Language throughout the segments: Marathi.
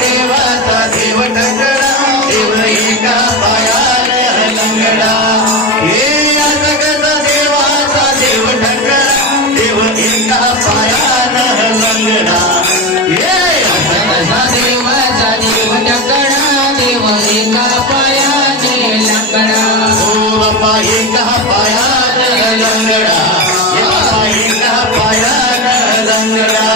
देवाचा देव टकरा देव एका पायाने लंगडा देवाचा देव टकरा देव एका पायाने लंगडा देवाचा देव टकरा देव एका पायाने लंगडा ओ बापा एका पायाने लंगडा बापा एका पायाने लंगडा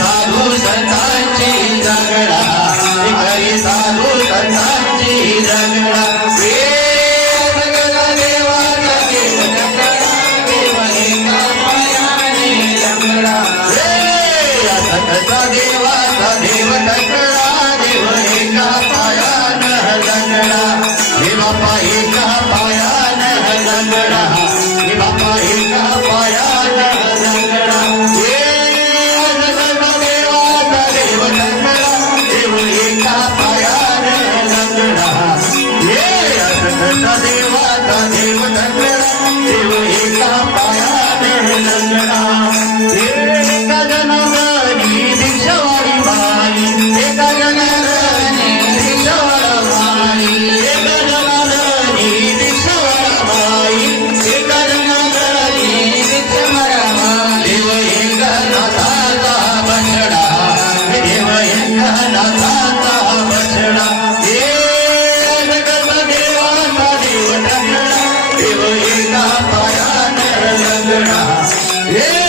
साधू संतांची जगडा घरी साधू संतांची जगडा देवाचा देव टकरा देव एका पायाने लंगडा देवाचा देव टकरा देव एका पायाने लंगडा हे बापा एका पायाने लंगडा हे बापा एका पायाने लंगडा देवाचा देव टकरा देव एका पायाने लंगडा एका जनावरी दीक्षावारी बाई एका जनावरी दीक्षावारी बाई एका जनावरी दीक्षावारी बाई एका जनावरी दीक्षावारी देव एका नाथाचा बछडा देव एका नाथाचा बछडा देव एका पायाने लंगडा